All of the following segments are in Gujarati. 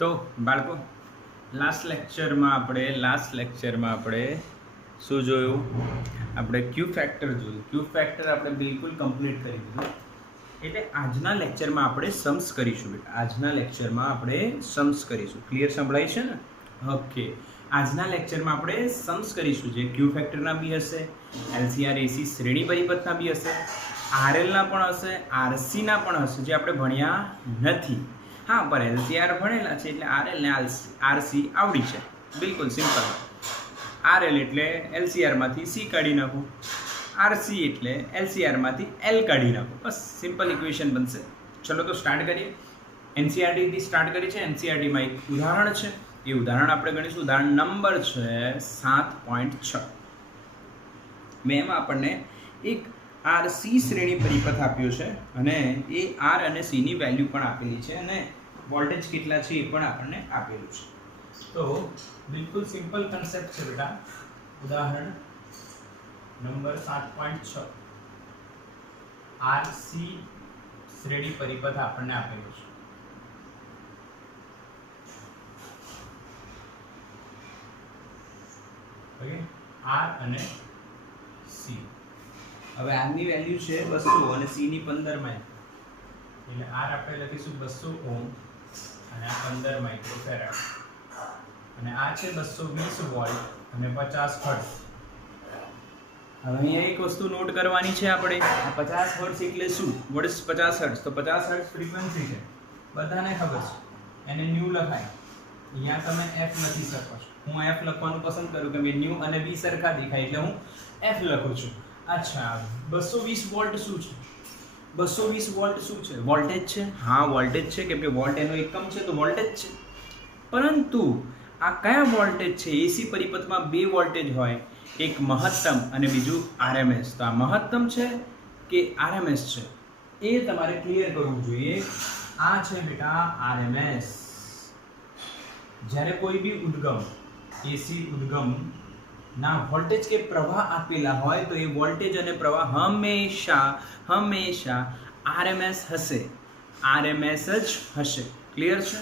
તો બાળકો લાસ્ટ લેક્ચરમાં આપણે શું જોયું? આપણે ક્યુ ફેક્ટર જોયું. ક્યુ ફેક્ટર આપણે બિલકુલ કમ્પ્લીટ કરી દીધું. એટલે આજના લેક્ચરમાં આપણે સમ્સ કરીશું. ક્લિયર સંભળાય છે ને? ઓકે. આજના લેક્ચરમાં આપણે સમ્સ કરીશું, જે ક્યુ ફેક્ટરના બી હશે, એલસીઆર એસી શ્રેણી પરિપથના બી હશે, આરએલના પણ હશે, આરસીના પણ હશે, જે આપણે ભણ્યા નથી. હા, પર એલસીઆર ભણેલા છે એટલે આરએલ ને આરસી આવડી છે. બિલકુલ સિમ્પલ. આરએલ એટલે એલસીઆરમાંથી સી કાઢી નાખો, આરસી એટલે એલસીઆરમાંથી એલ કાઢી નાખો. બસ સિમ્પલ ઇક્વેશન બનશે. ચલો તો સ્ટાર્ટ કરીએ. એનસીઆરટીથી સ્ટાર્ટ કરી છે. એનસીઆરટીમાં એક ઉદાહરણ છે, એ ઉદાહરણ આપણે ગણીશું. ઉદાહરણ નંબર છે 7.6. એમાં આપણને એક આરસી શ્રેણી પરિપથ આપ્યો છે અને એ આર અને સીની વેલ્યુ પણ આપેલી છે અને વોલ્ટેજ કેટલા છે એ પણ આપણને આપેલું છે. તો બિલકુલ સિમ્પલ કન્સેપ્ટ છે બેટા. ઉદાહરણ નંબર 7.6 આરસી શ્રેણી પરિપથ આપણને આપેલું છે. ઓકે, આર અને સી. હવે આર ની વેલ્યુ છે 200 અને સી ની 15 માઇક્રો. એટલે આર આપણે લખીશું 200 ઓહ્મ અને આ 15 માઇક્રોફેરાડ. અને આ છે 220 વોલ્ટ અને 50 હર્ટ્ઝ. હવે અહીંયા એક વસ્તુ નોટ કરવાની છે આપણે. આ 50 હર્ટ્ઝ એટલે શું? What is 50 hertz? તો 50 હર્ટ્ઝ ફ્રીક્વન્સી છે, બધાને ખબર છે. એને ન્યુ લખાય. અહીંયા તમે એફ લખી શકો છો. હું એફ લખવાનું પસંદ કરું કેમ કે ન્યુ અને બી સરખા દેખાય એટલે હું એફ લખું છું. અચ્છા, 220 વોલ્ટ શું છે? 220 વોલ્ટ શું છે? વોલ્ટેજ છે. હા, વોલ્ટેજ છે કેમ કે વોલ્ટ એનો એકમ છે તો વોલ્ટેજ છે. પરંતુ આ કયા વોલ્ટેજ છે? એસી પરિપથમાં બે વોલ્ટેજ હોય, એક મહત્તમ અને બીજું આરએમએસ. તો આ મહત્તમ છે કે આરએમએસ છે એ તમારે ક્લિયર કરવું જોઈએ. આ છે બેટા આરએમએસ. જ્યારે કોઈ બી ઉદ્ગમ, એસી ઉદ્ગમ ના વોલ્ટેજ કે પ્રવાહ આપેલા હોય તો એ વોલ્ટેજ અને પ્રવાહ હંમેશા આરએમએસ હશે. આરએમએસ જ હશે. ક્લિયર છે?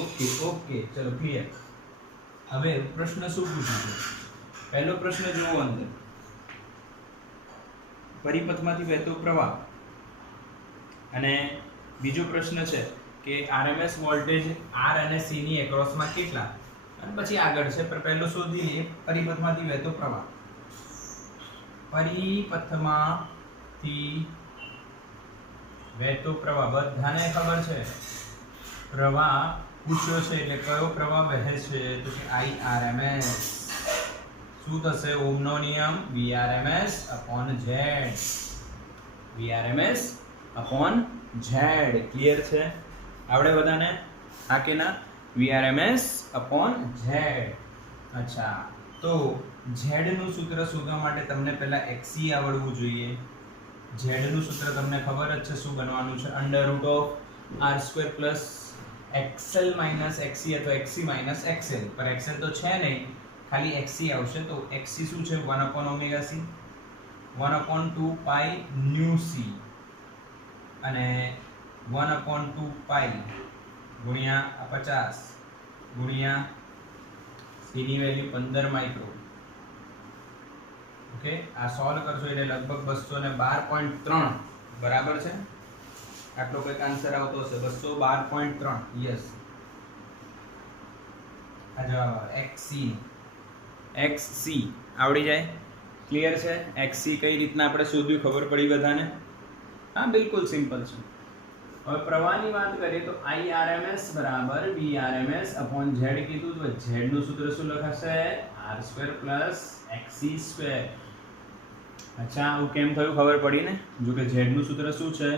ઓકે, ચલો ક્લિયર. હવે પ્રશ્ન શું પૂછ્યું છે? પહેલો પ્રશ્ન જુઓ અંદર. પરિપથમાંથી વહેતો પ્રવાહ. અને બીજો પ્રશ્ન છે કે આરએમએસ વોલ્ટેજ આર અને સી ની એક્રોસમાં કેટલા? અને પછી આગળ છે, પણ પહેલો શોધી લઈએ પરિપથમાંથી વહેતો પ્રવાહ. પરિપથમાંથી વહેતો પ્રવાહ બધાને ખબર છે. પ્રવાહ પૂછ્યો છે એટલે કયો પ્રવાહ વહે છે? તો કે IRMS. શું થશે? ઓહમનો નિયમ VRMS upon Z. VRMS upon Z. Clear છે? આવડે બધાને? હા કે ના? VRMS upon Z. અચ્છા, તો Z નું સૂત્ર શોધવા માટે તમને પહેલા XC આવડવું જોઈએ. Z નું સૂત્ર તમને ખબર જ છે શું બનવાનું છે? √R² XL XC અથવા XC XL. પર XL તો છે નહીં, ખાલી XC આવશે. તો XC શું છે? 1/ωc 1/2 પાઈ ન્યુ સી અને 1/2 પાઈ ગુણ્યા 50 ગુણ્યા સી ની વેલ્યુ 15 માઇક્રો. ઓકે, આ સોલ્વ કરશો એટલે લગભગ 212.3 બરાબર છે. આટલો કંઈક આન્સર આવતો હશે. 212.3. યસ, આ જવાબ આવે. XC આવડી જાય. ક્લિયર છે? XC કઈ રીતના આપણે શોધ્યું ખબર પડી બધાને? હા, બિલકુલ સિમ્પલ છે. હવે પ્રવાહની વાત કરીએ તો IRMS બરાબર VRMS upon Z કીધું તો Z નું સૂત્ર શું લખાશે? R² XC². અચ્છા, આવું કેમ થયું ખબર પડી ને? જો કે Z નું સૂત્ર શું છે?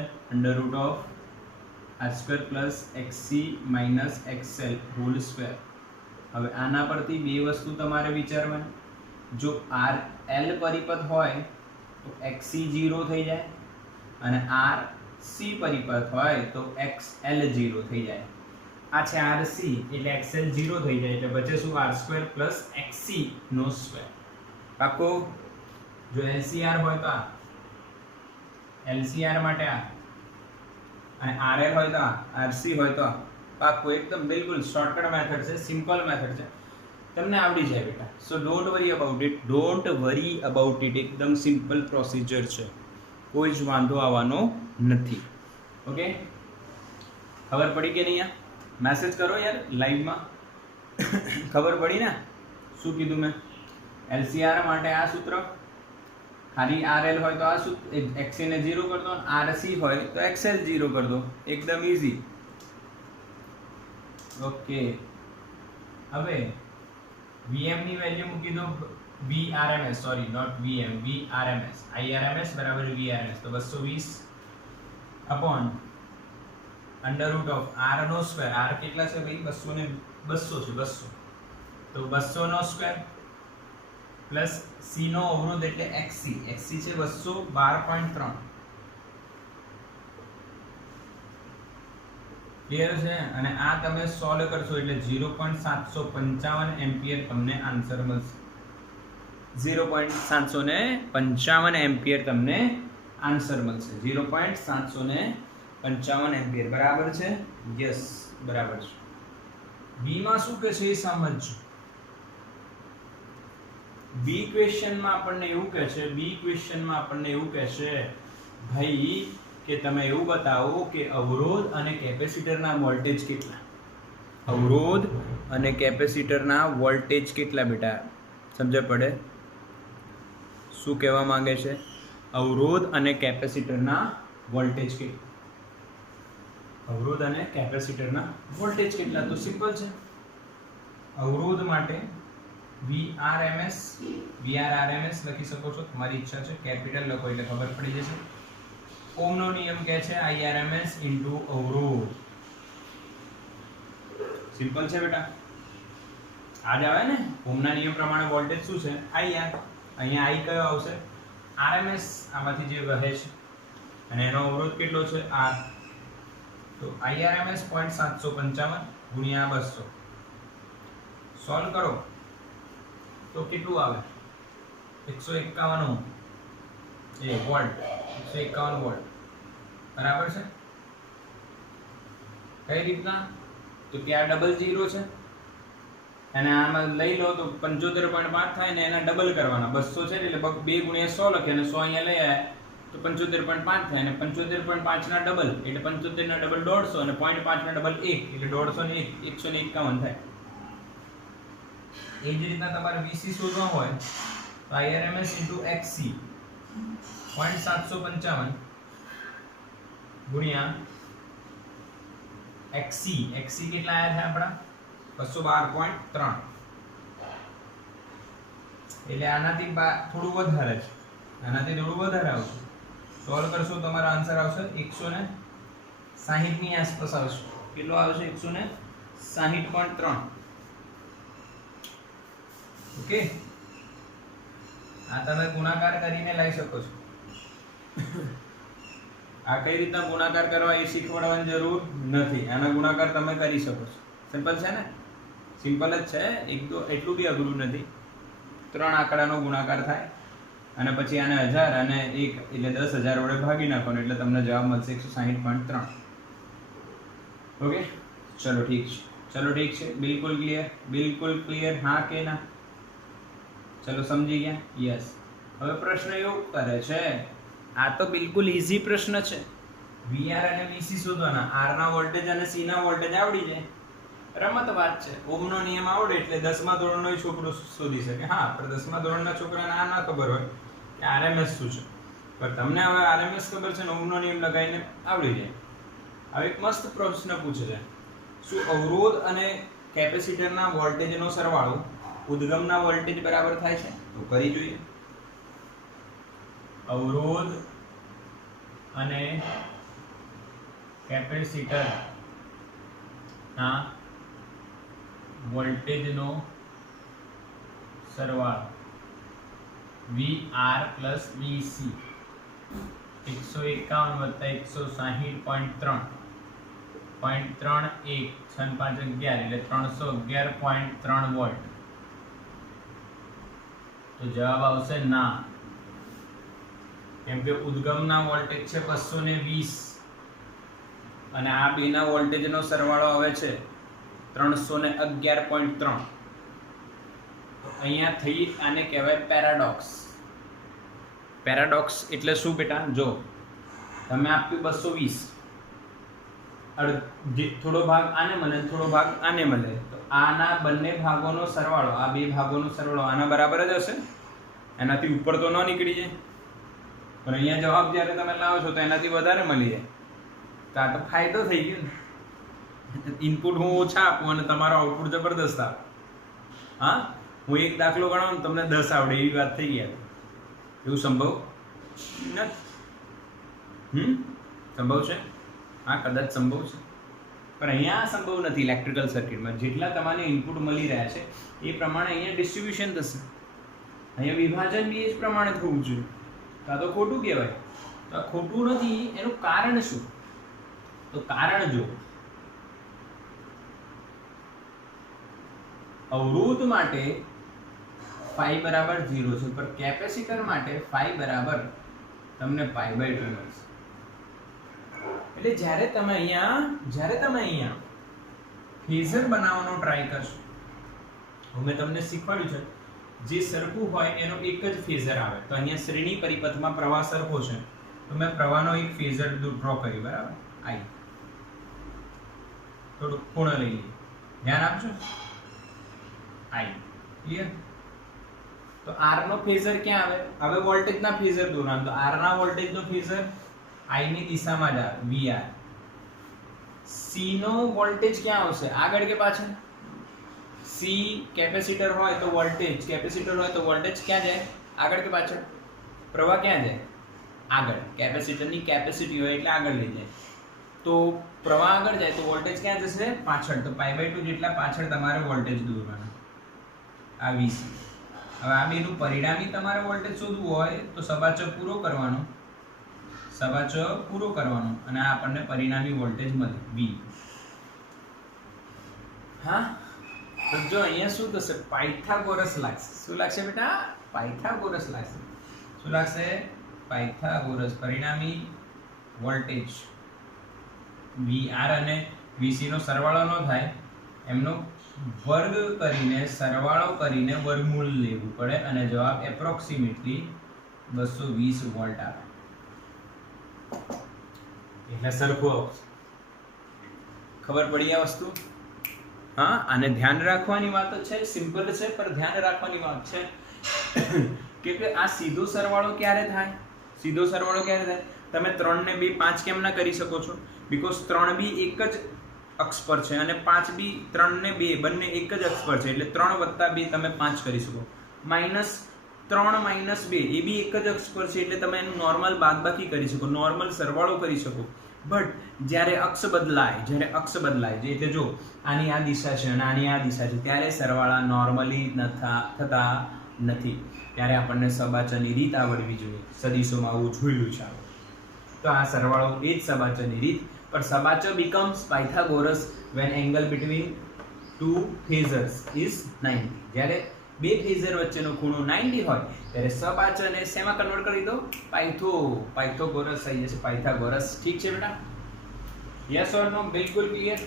√R² XC XL whole square. હવે આના પરથી બે વસ્તુ તમારે વિચારવાની. જો RL પરિપથ હોય તો XC 0 થઈ જાય અને RC પરિપથ હોય તો XL 0 થઈ જાય. આ છે RC એટલે XL 0 થઈ જાય એટલે બચે શું? R² XC નો સ્ક્વેર. પાકો? જો LCR હોય તો આ, LCR માટે આ, અને RL હોય તો આ, RC હોય તો આ. પાકું એકદમ બિલકુલ શોર્ટકટ મેથડ છે, સિમ્પલ મેથડ છે, તમને આવડી જાય બેટા. સો don't worry about it, don't worry about it. એકદમ સિમ્પલ પ્રોસિજર છે, કોઈ જ વાંધો આવવાનો નથી. ઓકે, ખબર પડી કે નહીં? મેસેજ કરો યાર લાઈવમાં. ખબર પડી ને શું કીધું મેં? LCR માટે આ સૂત્ર, ખાલી RL હોય તો આ સૂત્ર, XC ને 0 કરી દો, RC હોય તો XL 0 કરી દો, એકદમ ઈઝી. ઓકે, હવે Vm ની વેલ્યુ મૂકી દો, Vrms, sorry not Vm, Vrms, IRMS બરાબર Vrms, તો 220 upon under root of r નો સ્ક્વેર. r કેટલા છે ભાઈ? 200 ને 200 છે, 200, તો 200 નો સ્ક્વેર પ્લસ c નો અવરોધ એટલે xc, xc છે 212.3. ક્લિયર છે? અને આ તમે સોલ્વ કરશો એટલે 0.755 એમ્પિયર તમને આન્સર મળશે. 0.755 એમ્પિયર તમને આન્સર મળશે. 0.755 એમ્પિયર બરાબર છે? યસ, બરાબર છે. બી માં શું કહે છે એ સમજો. બી ક્વેશ્ચનમાં આપણને એવું કહે છે, ભાઈ કે તમે એવું બતાવો કે અવરોધ અને કેપેસિટરના વોલ્ટેજ કેટલા. અવરોધ અને કેપેસિટરના વોલ્ટેજ કેટલા બેટા? સમજ પડે શું કહેવા માંગે છે? અવરોધ અને કેપેસિટરના વોલ્ટેજ કેટલા? અવરોધ અને કેપેસિટરના વોલ્ટેજ કેટલા? તો સિમ્પલ છે. અવરોધ માટે VRMS લખી શકો છો, તમારી ઈચ્છા છે. કેપિટલ લખો એટલે ખબર પડી જશે. ઓમનો નિયમ કહે છે IRMS ઇન્ટુ અવરોધ. સિમ્પલ છે બેટા, આ જ આવે ને. ઓમના નિયમ પ્રમાણે વોલ્ટેજ શું છે? IR. અહીંયા I કયો આવશે? RMS, આમાંથી જે વહે છે, અને એનો અવરોધ કેટલો છે? R. તો IRMS 0.755 ગુણ્યા 200 સોલ્વ કરો તો કેટલું આવે? 151 વોલ્ટ, 151 વોલ્ટ બરાબર છે. કઈ રીતના? તો ત્યાં ડબલ 0 છે અને આમાં લઈ લો તો 75.5 થાય ને એના ડબલ કરવાના. 200 છે એટલે 2 ગુણ્યા 100 લખે અને 100 અહીંયા લઈ આવ્યા તો 75.5 થાય, અને 75.5 ના ડબલ એટલે 75 ના ડબલ 150 અને 0.5 ના ડબલ 1 એટલે 150 ને 151 થાય. એ જ રીતના તમારે VC શોધવા હોય તો IRMS into XC 0.755 ગુણ્યા XC કેટલા આયા છે આપણા? 212.3. એટલે આનાથી થોડું વધારે છે, આવશે. સોલ્વ કરશો તમારો આન્સર આવશે 160 ની આસપાસ આવશે. કેટલો આવશે? 160.3. ઓકે, આ તમે ગુણાકાર કરીને લઈ શકો છો. આ કઈ રીતના ગુણાકાર કરવા એ શીખવાડવાની જરૂર નથી. આના ગુણાકાર તમે કરી શકો છો. સિમ્પલ છે ને? સિમ્પલ જ છે, એટલું બી અઘરું નથી. 3 આંકડાનો ગુણાકાર થાય અને પછી આને 1000 અને 1 એટલે 10000 વડે ભાગી નાખવાનો એટલે તમને જવાબ મળશે 160.3. ઓકે, ચલો ઠીક છે. બિલકુલ ક્લિયર? હા કે ના? ચલો સમજી ગયા? યસ. હવે પ્રશ્ન એવું કરે છે, આ તો બિલકુલ ઈઝી પ્રશ્ન છે. VR અને VC શોધવાના. R ના વોલ્ટેજ અને C ના વોલ્ટેજ આવડી જાય, રમત વાત છે. ઓમનો નિયમ આવડે એટલે 10મા ધોરણનો છોકરો શોધી શકે. હા, પણ 10મા ધોરણના છોકરાને આ ના ખબર હોય કે RMS શું છે, પણ તમને હવે RMS ખબર છે ને, ઓમનો નિયમ લગાવીને આવડી જાય. હવે એક મસ્ત પ્રશ્ન પૂછે છે, શું અવરોધ અને કેપેસિટરના વોલ્ટેજનો સરવાળો ઉદ્ગમના વોલ્ટેજ બરાબર થાય છે? તો કરી જોઈએ. અવરોધ અને કેપેસિટર ના વોલ્ટેજનો સરવાળો VR પ્લસ VC 151 વત્તા 160.3 0.31 6 5 11 એટલે 311.3 વોલ્ટ. તો જવાબ આવશે ના, કેમ કે ઉદ્ગમના વોલ્ટેજ છે 220 અને આ બેના વોલ્ટેજનો સરવાળો આવે છે 311.3. તો અહીંયા થઈ આને કહેવાય પેરાડોક્સ. પેરાડોક્સ એટલે શું બેટા? જો તમે આપ્યું 220, થોડો ભાગ આને મળે, થોડો ભાગ આને મળે, તો આના બંને ભાગોનો સરવાળો, આ બે ભાગોનો સરવાળો આના બરાબર જ હશે. એનાથી ઉપર તો ન નીકળી જાય. પણ અહીંયા જવાબ જ્યારે તમે લાવો છો તો એનાથી વધારે મળી જાય. તો આ તો ફાયદો થઈ ગયો ને. ઇનપુટ હું ઓછા આપું અને તમારો આઉટપુટ જબરદસ્ત આપો. હા, હું એક દાખલો ગણાવું તમને 10 આવડે એવી વાત થઈ ગયા. એવું સંભવ નથી. સંભવ છે? હા, કદાચ સંભવ છે, પણ અહીંયા સંભવ નથી. ઇલેક્ટ્રિકલ સર્કિટમાં જેટલા તમને ઇનપુટ મળી રહ્યા છે એ પ્રમાણે અહીંયા ડિસ્ટ્રીબ્યુશન થશે. અહીંયા વિભાજન બી એ જ પ્રમાણે થવું જોઈએ. આ તો ખોટું કહેવાય. તો આ ખોટું નથી. એનું કારણ શું? તો કારણ જો અવરોધ માટે phi બરાબર 0 છે, પર કેપેસિટર માટે phi બરાબર તમને pi/2 મળશે. એટલે જ્યારે તમે અહીંયા ફેઝર બનાવવાનો ટ્રાય કરશો, મેં તમને શીખવાડ્યું છે જે સરખું હોય એનો એક જ ફેઝર આવે. તો અહીંયા શ્રેણી પરિપથમાં પ્રવાહ સરખો છે, તો મેં પ્રવાહનો એક ફેઝર ડ્રો કર્યો, બરાબર? I થોડું ખૂણો લઈ લઈએ, ધ્યાન આપજો. I clear? તો R નો ફેઝર ક્યાં આવે? હવે વોલ્ટેજના ફેઝર દોરવાનું. તો R ના વોલ્ટેજનો ફેઝર I ની દિશામાં જ આવે, VR. C નો વોલ્ટેજ ક્યાં આવશે? આગળ કે પાછળ? C કેપેસિટર હોય તો વોલ્ટેજ ક્યાં જાય? આગળ કે પાછળ? પ્રવાહ ક્યાં જાય? આગળ. કેપેસિટરની કેપેસિટી હોય એટલે આગળ લઈ જાય. તો પ્રવાહ આગળ જાય તો વોલ્ટેજ ક્યાં જશે? પાછળ. તો pi/2 જેટલા પાછળ તમારે વોલ્ટેજ દોરવાના. આ VC. હવે આ બેનું પરિણામી તમારે વોલ્ટેજ શોધવું હોય તો સબાચો પૂરો કરવાનો અને આ આપણને પરિણામી વોલ્ટેજ મળે V. હા, તો જો અહીંયા શું થશે? પાયથાગોરસ લાગશે. શું લાગશે બેટા? પાયથાગોરસ લાગશે. શું લાગશે? પાયથાગોરસ. પરિણામી વોલ્ટેજ VR અને VC નો સરવાળો ન થાય, એમનો વર્ગ કરીને સરવાળો કરીને વર્ગમૂળ લેવું પડે અને જવાબ એપ્રોક્સિમેટલી 220 વોલ્ટ આવે. એટલે સરખું આવશે. ખબર પડી આ વસ્તુ? હા, આને ધ્યાન રાખવાની વાત છે. સિમ્પલ છે પણ ધ્યાન રાખવાની વાત છે કે આ સીધો સરવાળો ક્યારે થાય? તમે 3 ને 2 5 કેમ ના કરી શકો છો? બીકોઝ 3 બી એક જ અક્ષ પર છે અને 5 બી 3 ને 2 બંને એક જ અક્ષ પર છે, એટલે 3 + 2 તમે 5 કરી શકો. -3 - 2 એ બી એક જ અક્ષ પર છે, એટલે તમે એનું નોર્મલ બાદબાકી કરી શકો, નોર્મલ સરવાળો કરી શકો. બટ જ્યારે અક્ષ બદલાય એટલે જો આની આ દિશા છે અને આની આ દિશા છે, ત્યારે સરવાળા નોર્મલી થતા નથી. ત્યારે આપણને સબાચરની રીત આવડવી જોઈએ. સદીશોમાં આવું જોયેલું છે. તો આ સરવાળો એ જ સબાચરની રીત. પણ સબાચો becomes Pythagoras when angle between two phasors is 90. જ્યારે બે ફેઝર વચ્ચેનો ખૂણો 90 હોય ત્યારે સબાચને શેમાં કન્વર્ટ કરી દો? પાયથાગોરસ થઈ જશે. પાયથાગોરસ. ઠીક છે બેટા? યસ ઓર નો? બિલકુલ ક્લિયર?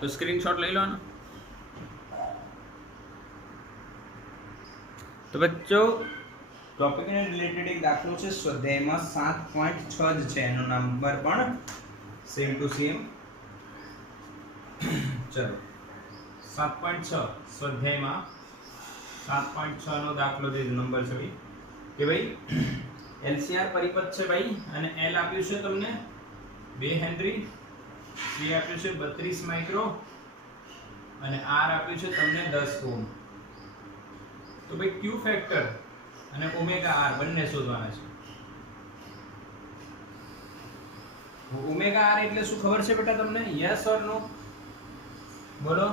તો સ્ક્રીનશોટ લઈ લો ને. તો બચ્ચો ટોપિકને રિલેટેડ એક દાખલો છે સ્વાધ્યાયમાં 7.6 જ છે, એનો નંબર પણ સેમ ટુ સેમ. ચલો 7.6 સ્વાધ્યાયમાં 7.6 નો દાખલો જે નંબર છે ભાઈ કે ભાઈ LCR પરિપથ છે ભાઈ, અને L આપ્યું છે તમને 2 હેનરી, C આપ્યું છે 32 માઇક્રો અને R આપ્યું છે તમને 10 ઓહ્મ. તો ભાઈ Q ફેક્ટર અને ઓમેગા R બંને શોધવાના છે. ઓમેગા R એટલે શું ખબર છે બેટા તમને? યસ ઓર નો? બોલો.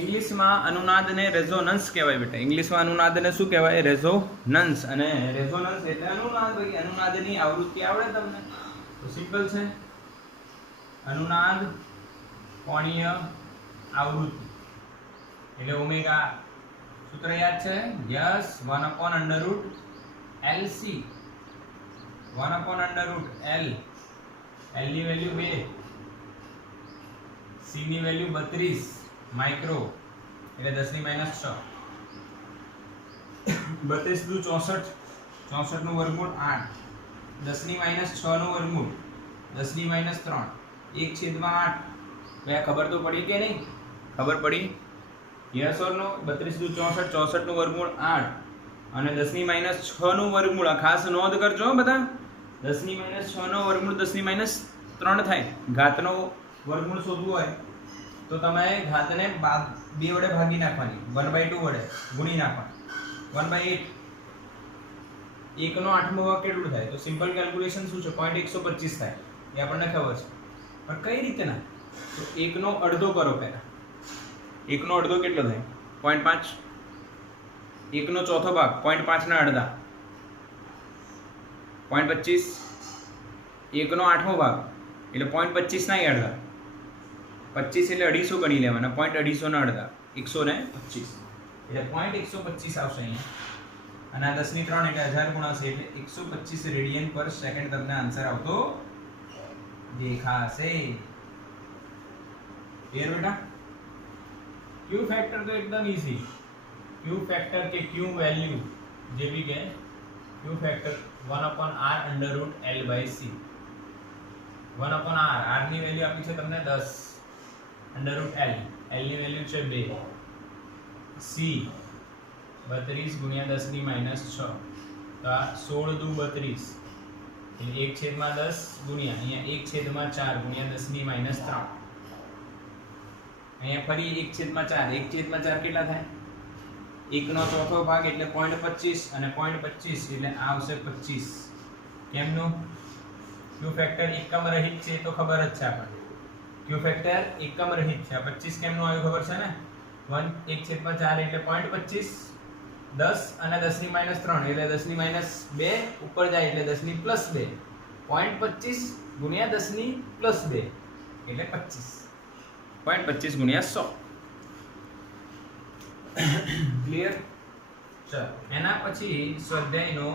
ઇંગ્લિશમાં અનુનાદને રેઝોનન્સ કહેવાય બેટા. ઇંગ્લિશમાં અનુનાદને શું કહેવાય? રેઝોનન્સ. અને રેઝોનન્સ એટલે અનુનાદ. ભાઈ અનુનાદની આવૃત્તિ આવડે તમને? તો સિમ્પલ છે. અનુનાદ કોણીય આવૃત્તિ એટલે ઓમેગા. સૂત્ર યાદ છે? યસ. 1/√LC 1/√L L ની વેલ્યુ 2, C ની વેલ્યુ 32 માઇક્રો એટલે 10 ની માઈનસ 6, 32 દુ 64, 64 નું વર્ગમૂળ 8, 10 ની માઈનસ 6 નું વર્ગમૂળ 10 ની માઈનસ 3, 1/8. બે ખબર તો પડી કે નહીં? ખબર પડી? યસ ઓર નો? 32 દુ 64, 64 નું વર્ગમૂળ 8 અને 10 ની માઈનસ 6 નું વર્ગમૂળ. ખાસ નોંધ કરજો બધા. 10 ની માઈનસ 6 નો વર્ગમૂળ 10 ની માઈનસ 3 થાય. ઘાતનો વર્ગમૂળ શોધવું હોય તો તમે ઘાતને 2 વડે ભાગી નાખવાની, 1/2 વડે ગુણી નાખવાની. 1/8 1 નો 8મો ભાગ કેટલું થાય? તો સિમ્પલ કેલ્ક્યુલેશન શું છે? 0.125 થાય. એ આપણને ખબર છે. પણ કઈ રીતે ના? તો 1 નો અડધો કરો પહેલા. 1 નો અડધો કેટલો થાય? 0.5. 1 નો ચોથો ભાગ 0.5 ના અડધા 0.25. 1 નો 8મો ભાગ એટલે 0.25 ના અડધા. 25 એટલે 250 ગણી લેવાના. 0.250 ના અડધા 125 એટલે 0.125 આવશે અહીંયા. અને આ 10 ની 3 એટલે 1000 ગુણાશે એટલે 125 રેડિયન પર સેકન્ડ તમને આન્સર આવતો દેખાશે. ક્લિયર બેટા? ક્યુ ફેક્ટર તો એકદમ ઈઝી. क्यू फैक्टर के क्यू वैल्यू जे भी गए Q factor 1/r under root l by c. 1/r r ની વેલ્યુ આપી છે તમને 10 અંડર રૂટ l, l ની વેલ્યુ છે 2, c 32 ગુણ્યા 10 ની માઈનસ 6 તો આ 16 દુ 32 એટલે 1/10 ગુણ્યા અહીંયા 1/4 ગુણ્યા 10 ની માઈનસ 3 અહીંયા ફરી 1/4 1/4 કેટલા થાય? 1 નો ચોથો ભાગ એટલે 0.25 અને 0.25 એટલે આ આવશે 25. કેમનું? ક્યુ ફેક્ટર એકમ રહિત છે તો ખબર જ છે આપણને. ક્યુ ફેક્ટર એકમ રહિત છે. 25 કેમનું આવ્યું ખબર છે ને? 1/4 એટલે 0.25, 10 અને 10 ની માઈનસ 3 એટલે 10 ની માઈનસ 2 ઉપર જાય એટલે 10 ની પ્લસ 2. 0.25 ગુણ્યા 10 ની પ્લસ 2 એટલે 25. 0.25 ગુણ્યા 100. ક્લિયર? ચલો એના પછી સ્વાધ્યાયનો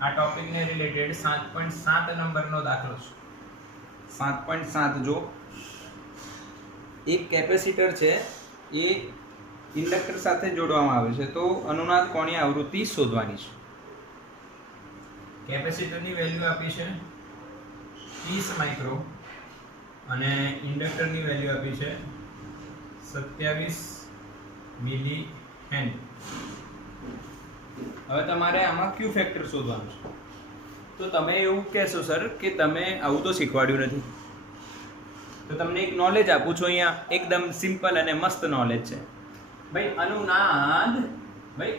આ ટોપિકને રિલેટેડ 7.7 નંબરનો દાખલો છે. 7.7 જો એક કેપેસિટર છે એ ઇન્ડક્ટર સાથે જોડવામાં આવે છે તો અનુનાદ કોણીય આવૃત્તિ શોધવાની છે. કેપેસિટરની વેલ્યુ આપી છે 30 માઇક્રો અને ઇન્ડક્ટરની વેલ્યુ આપી છે 27 મિલી હેનરી. હવે તમારે આમાં ક્યુ ફેક્ટર શોધવાનું છે. તો તમે એવું કહેશો સર કે તમે આવું તો શીખવાડ્યું નથી. તો તમને એક નોલેજ આપું છું અહીંયા, એકદમ સિમ્પલ અને મસ્ત નોલેજ છે. ભાઈ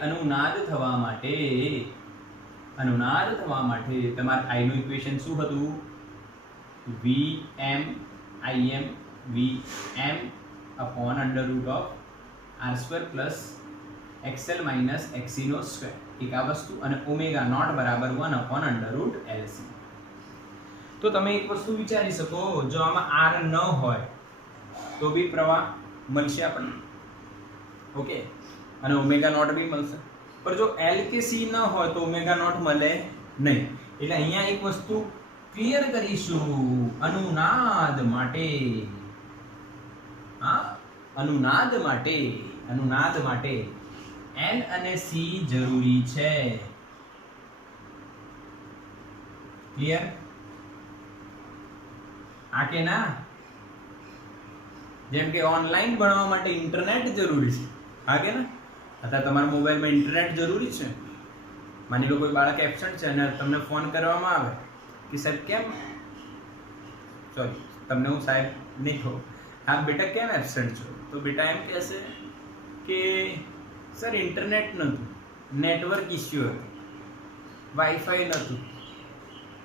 અનુનાદ થવા માટે તમારે I નું ઇક્વેશન શું હતું? Vm Im Vm upon under root of r² plus xl minus xe no square. એક આ વસ્તુ અને ઓમેગા નોટ બરાબર 1 upon under root LC. તો તમે એક વસ્તુ વિચારી શકો, જો આમાં r ન હોય તો બી પ્રવાહ મળશે આપણને. ઓકે, અને ઓમેગા નોટ બી મળશે. પણ જો l કે c ન હોય તો ઓમેગા નોટ મળે નહીં. એટલે અહીંયા એક વસ્તુ ક્લિયર કરીશું. અનુનાદ માટે L અને C જરૂરી છે. ક્લિયર? આ કે ના? જેમ કે ઓનલાઈન ભણવા માટે ઇન્ટરનેટ જરૂરી છે. હા કે ના? અથવા તમારા મોબાઈલમાં ઇન્ટરનેટ જરૂરી છે. માની લો કોઈ બાળક એબસન્ટ છે અને તમને ફોન કરવામાં આવે કે સાહેબ કેમ, સોરી તમને હું સાહેબ નહીં કહું, હા બેટા કેમ એબસન્ટ છો? તો બેટા એમ કહેશે કે સર ઇન્ટરનેટ નહોતું, નેટવર્ક ઇસ્યુ હતું, વાઈફાઈ નહોતું.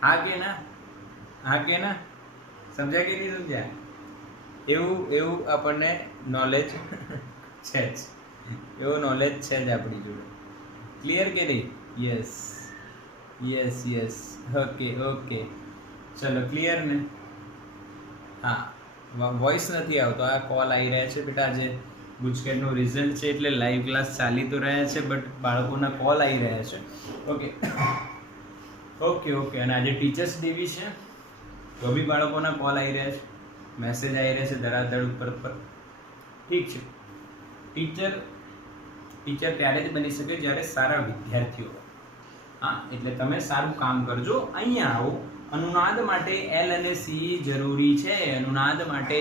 હા કે ના? સમજ્યા કે નહીં સમજ્યા? એવું આપણને નોલેજ છે જ. એવો નોલેજ છે જ આપણી જોડે. ક્લિયર કે નહીં? યસ ઓકે ચલો ક્લિયર ને? હા, વોઇસ નથી આવતો, આ કોલ આવી રહ્યા છે બેટા. આજે ગુજકેટનું રિઝલ્ટ છે એટલે લાઈવ ક્લાસ ચાલી તો રહ્યા છે બટ બાળકોના કોલ આવી રહ્યા છે. ઓકે અને આજે ટીચર્સ ડે બી છે તો બી બાળકોના કોલ આવી રહ્યા છે, મેસેજ આવી રહ્યા છે ધરાધડ ઉપર. ઠીક છે. ટીચર ત્યારે જ બની શકે જ્યારે સારા વિદ્યાર્થીઓ. હા, એટલે તમે સારું કામ કરજો. અહીંયા આવો. અનુનાદ માટે એલ અને સી જરૂરી છે. અનુનાદ માટે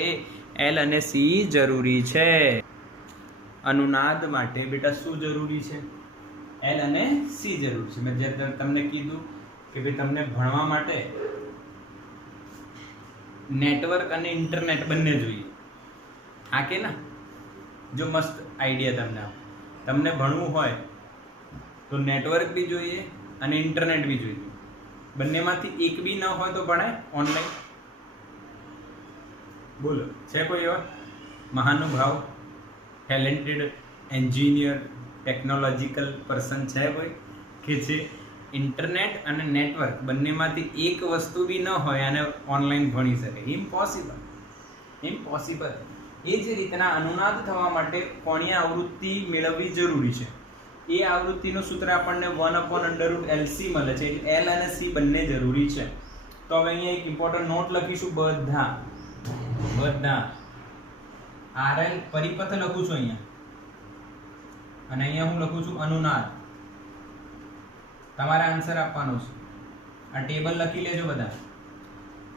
એલ અને સી જરૂરી છે. અનુનાદ માટે બેટા શું જરૂરી છે? એલ અને સી જરૂરી છે. મેં જે તમને કીધું કે ભાઈ તમને ભણવા માટે નેટવર્ક અને ઇન્ટરનેટ બંને જોઈએ. હા કે ના? જો મસ્ત આઈડિયા તમને ભણવું હોય તો નેટવર્ક બી જોઈએ અને ઇન્ટરનેટ બી જોઈએ. બંનેમાંથી એક બી ન હોય તો ભણાય ઓનલાઈન? બોલો, છે કોઈ એવા મહાનુભાવ, ટેલેન્ટેડ એન્જિનિયર, ટેકનોલોજીકલ પર્સન છે કોઈ કે જે ઇન્ટરનેટ અને નેટવર્ક બંનેમાંથી એક વસ્તુ બી ન હોય અને ઓનલાઈન ભણી શકે? ઇમ્પોસિબલ. એ જ રીતના અનુનાદ થવા માટે કોણીય આવૃત્તિ મેળવવી જરૂરી છે. એ આવૃત્તિનું સૂત્ર આપણને 1/√LC મળે છે. એટલે એલ અને સી બંને જરૂરી છે. તો હવે અહીંયા એક ઇમ્પોર્ટન્ટ નોટ લખીશું. બધા RL પરિપથ લખું છું અહીંયા, અને અહીંયા હું લખું છું અનુનાદ. તમારે આન્સર આપવાનો છે. આ ટેબલ લખી લેજો બધા.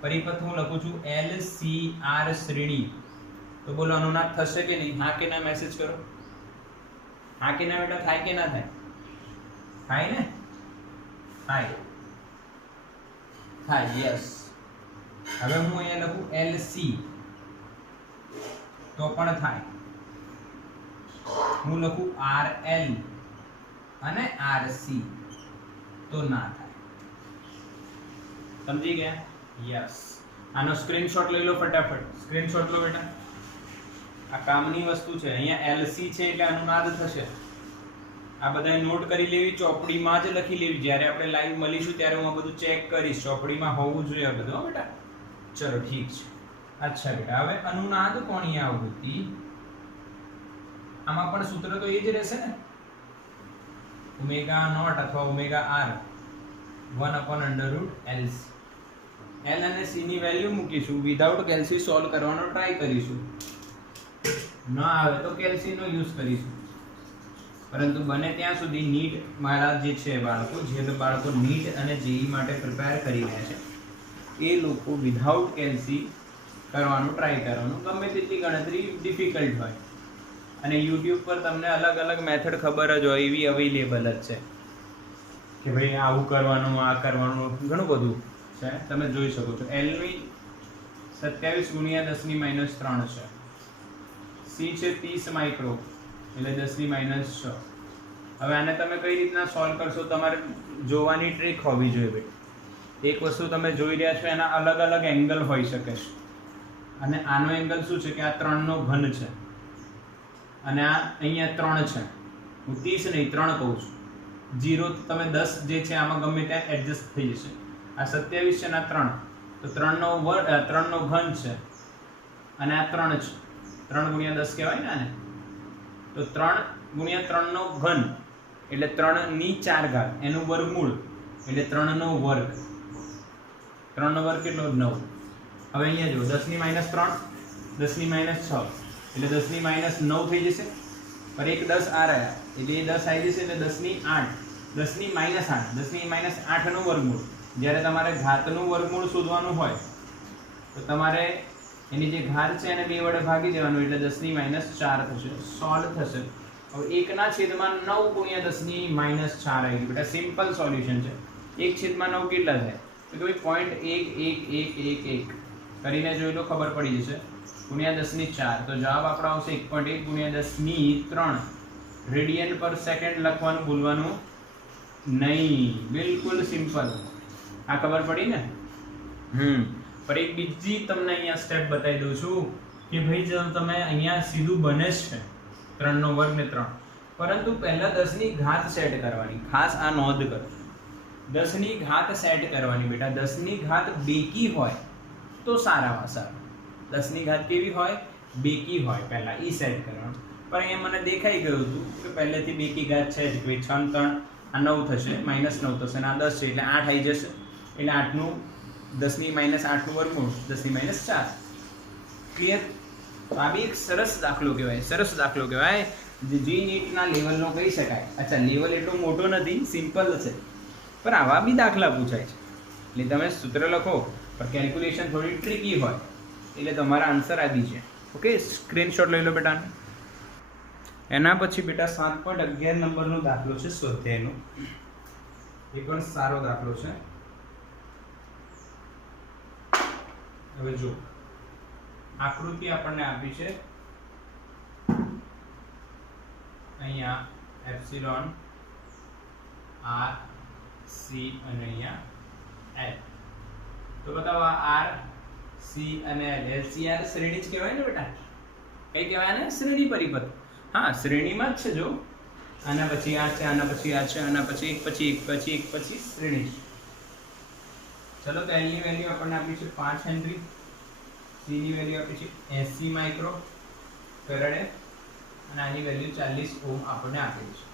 પરિપથ હું લખું છું LCR શ્રેણી. તો બોલો, અનુનાદ થશે કે નહીં? હા કે ના મેસેજ કરો. હા કે ના બેટા? થાય કે ના થાય? થાય ને? થાય. યસ. હવે હું અહીંયા લખું LC તો પણ થાય. હું લખું RL અને RC તો ના થાય. સમજી ગયા? યસ. આનો સ્ક્રીનશોટ લઈ લો ફટાફટ. સ્ક્રીનશોટ લો બેટા. આ કામની વસ્તુ છે. અહીંયા LC છે એટલે અનુનાદ થશે. આ બધાએ નોટ કરી લેવી, ચોપડીમાં જ લખી લેવી. જ્યારે આપણે લાઈવ મળીશું ત્યારે હું આ બધું ચેક કરીશ. ચોપડીમાં હોવું જોઈએ આ બધું. બેટા ચલો ઠીક છે. અચ્છા બેટા, હવે અનુનાદ કોણીય આવૃત્તિ. આમાં પણ સૂત્ર તો એ જ રહેશે ને, ω0 અથવા ωr 1/√LC. L અને C ની વેલ્યુ મૂકીશું. વિધાઉટ કેલ્સી સોલ્વ કરવાનો ટ્રાય કરીશું. ન આવે તો કેલ્સી નો યુઝ કરીશું. પરંતુ બને ત્યાં સુધી નીટ મારા જે છે બાળકો નીટ અને જેઈ માટે પ્રિપેર કરી રહ્યા છે એ લોકો વિધાઉટ કેલ્સી કરવાનું ટ્રાય કરવાનું. ગમે તેટલી ગણતરી ડિફિકલ્ટ હોય, અને યુટ્યુબ પર તમને અલગ અલગ મેથડ ખબર જ હોય એવી અવેલેબલ જ છે કે ભાઈ આવું કરવાનું, આ કરવાનું, ઘણું બધું છે. તમે જોઈ શકો છો. L ની 27 × 10⁻³ છે. C છે 30 માઇક્રો એટલે 10⁻6. હવે આને તમે કઈ રીતના સોલ્વ કરશો? તમારે જોવાની ટ્રીક હોવી જોઈએ બેટા. એક વસ્તુ તમે જોઈ રહ્યા છો એના અલગ અલગ એંગલ હોઈ શકે છે. અને આનો એંગલ શું છે કે આ 3 નો ઘન છે અને આ અહીંયા 3 છે. હું 30 નહીં 3 કહું છું. 0 તમે 10 જે છે આમાં ગમે ત્યાં એડજસ્ટ થઈ જશે. આ 27 છે અને આ 3, તો 3 નો ઘન છે અને આ 3 છે. 3 × 10 કહેવાય ને આને. તો 3 × 3 નો ઘન એટલે 3⁴ એનું વર્ગમૂળ એટલે 3 નો વર્ગ. 3 નો વર્ગ કેટલો? 9. હવે અહીંયા જો 10⁻3 10�6 એટલે 10⁻9 થઈ જશે. પર એક 10 આ રહ્યા એટલે એ 10 આવી જશે એટલે 10⁸ 10⁻8 નું વર્ગમૂળ. જ્યારે તમારે ઘાતનું વર્ગમૂળ શોધવાનું હોય તો તમારે એની જે ઘાત છે એને 2 વડે ભાગી દેવાનું એટલે 10⁻4 થશે. સોલ્વ થશે. હવે 1/9 × 10⁻4 આવી ગયું બેટા. સિમ્પલ સોલ્યુશન છે. 1/9 કેટલા થાય? તો કે ભાઈ 0.1111 કરીને જોઈ લો, ખબર પડી જશે. ×10⁴ તો જવાબ આપણો આવશે 1.1 × 10⁻³ રેડિયન/સેકન્ડ લખવાનું ભૂલવાનું નહીં. બિલકુલ સિમ્પલ. આ ખબર પડી ને? પર એક બીજી તમને અહીંયા સ્ટેપ બતાવી દઉં છું કે ભાઈ જો તમે અહીંયા સીધું બને જ છે 3 નો વર્ગ ને 3, પરંતુ પહેલા 10 ની ઘાત સેટ કરવાની. ખાસ આ નોંધ કરો. 10 ની ઘાત સેટ કરવાની બેટા. 10 ની ઘાત બેકી હોય તો સારામાં સારું. 10 ની ઘાત કેવી હોય? બેકી હોય. પહેલા ઈ સેટ કરવાનું. પણ અહીંયા મને દેખાઈ ગયું હતું કે પહેલેથી બેકી ઘાત છે જ. 6 × 3 આ 9 થશે, -9 થશે અને આ 10 છે એટલે 8 આવી જશે. એટલે 8 નું 10 ની -8 નું વર્ગમૂળ 10 ની -4. ક્લિયર? તો આ બી એક સરસ દાખલો કહેવાય, જે નીટના લેવલનો કહી શકાય. અચ્છા, લેવલ એટલો મોટો નથી, સિમ્પલ છે, પણ આવા બી દાખલા પૂછાય છે. એટલે તમે સૂત્ર લખો પણ કેલ્ક્યુલેશન થોડી ટ્રિકી હોય એટલે તમારા આન્સર આવી છે. ઓકે, સ્ક્રીનશોટ લઈ લો બેટા. એના પછી બેટા 7.11 નંબરનો દાખલો છે સ્વાધ્યાયનો. એ પણ સારો દાખલો છે. હવે જો આકૃતિ આપણને આપી છે અહીંયા એપ્સિલોન આર સી અને અહીંયા એલ. તો બતાવો આર સી અને એલ એલસીઆર શ્રેણી જ કહેવાય ને બેટા. કઈ કહેવાય ને? શ્રેણી પરિપથ. હા, શ્રેણીમાં જ છે. જો આના પછી આ છે, આના પછી આ છે, આના પછી એક પછી એક પછી એક પછી શ્રેણી. ચલો, તો એલ ની વેલ્યુ આપણને આપી છે 5 હેનરી, સી ની વેલ્યુ આપી છે 80 માઇક્રો ફેરાડે અને આની વેલ્યુ 40 ઓહ્મ આપણને આપેલી છે.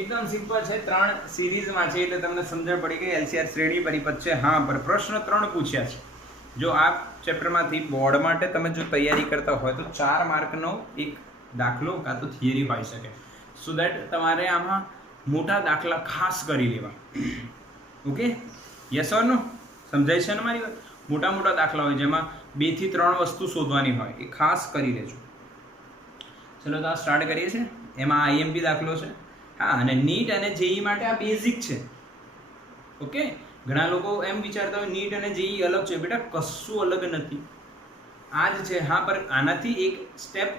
એકદમ સિમ્પલ છે, 3 સિરીઝમાં છે એટલે તમને સમજણ પડી ગઈ એલસીઆર શ્રેણી પરિપથ છે. હા, પર પ્રશ્ન 3 પૂછ્યા છે. જો આ ચેપ્ટરમાંથી બોર્ડ માટે તમે જો તૈયારી કરતા હોય તો 4 માર્કનો એક દાખલો કાં તો થિયરી હોઈ શકે, સો દેટ તમારે આમાં મોટા દાખલા ખાસ કરી લેવા. ઓકે, યસ ઓર નો? સમજાય છે ને મારી વાત? મોટા દાખલા હોય જેમાં 2 થી 3 વસ્તુ શોધવાની હોય, એ ખાસ કરી લેજો. ચલો, તો આ સ્ટાર્ટ કરીએ છીએ. એમાં આઈએમપી દાખલો છે. હા, અને નીટ અને જેઈ માટે આ બેઝિક છે. ઓકે, ઘણા લોકો એમ વિચારતા હોય નીટ અને જેઈ અલગ છે. બેટા, કશું અલગ નથી, આ જ છે. હા, પર આનાથી એક સ્ટેપ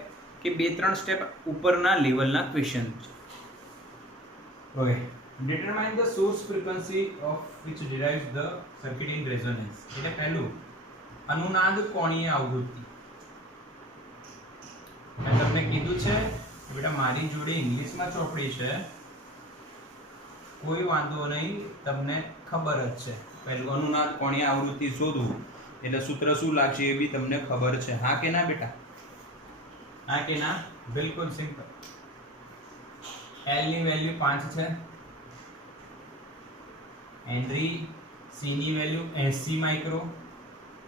કે 2-3 સ્ટેપ ઉપરના લેવલના ક્વેશ્ચન છે. Okay, determine the source frequency of which derives the circuit in resonance. એટલે પહેલું અનુનાદ કોણીય આવૃત્તિ. મેં તમને કીધું છે કે બેટા મારી જોડે ઇંગ્લિશમાં ચોપડી છે, કોઈ વાંધો નહીં, તમને ખબર જ છે. પહેલું અનુનાદ કોણીય આવૃત્તિ શોધવું એટલે સૂત્ર શું લાગશે એ બી તમને ખબર છે. હા કે ના બેટા? હા કે ના? બિલકુલ સિમ્પલ. એલ ની વેલ્યુ 5 છે હેનરી, સી ની વેલ્યુ 80 માઇક્રો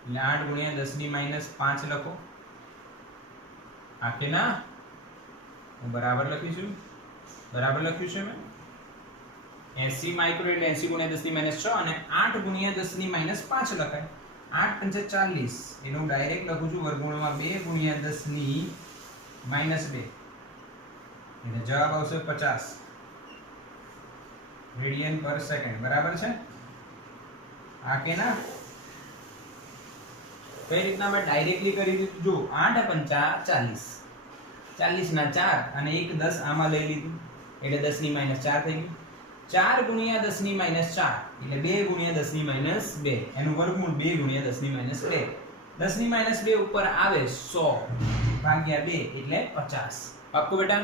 એટલે 8 ગુણ્યા 10 ની -5 લખો. હા કે ના? હું બરાબર લખીશું? બરાબર લખ્યું છે મેં? 80 માઇક્રો એટલે 80 ગુણ્યા 10 ની -6 અને 8 ગુણ્યા 10 ની -5 લખાય. 8 × 40 એનો હું ડાયરેક્ટ લખું છું વર્ગમૂળમાં 2 ગુણ્યા 10 ની -2 એટલે જવાબ આવશે 50 રેડિયન પર સેકન્ડ. બરાબર છે? હા કે ના? કઈ રીતના મેં ડાયરેક્ટલી કરી દીધું? જો 8 × 5 40, 40 ના 4 અને 1 10 આમાં લઈ લીધું એટલે 10 ની -4 થઈ ગયું. 4 ગુણ્યા 10 ની -4 એટલે 2 ગુણ્યા 10 ની -2 એનું વર્ગમૂળ 2 ગુણ્યા 10 ની -2. 10 ની -2 ઉપર આવે 100 ભાગ્યા 2 એટલે 50. પાક્કું બેટા?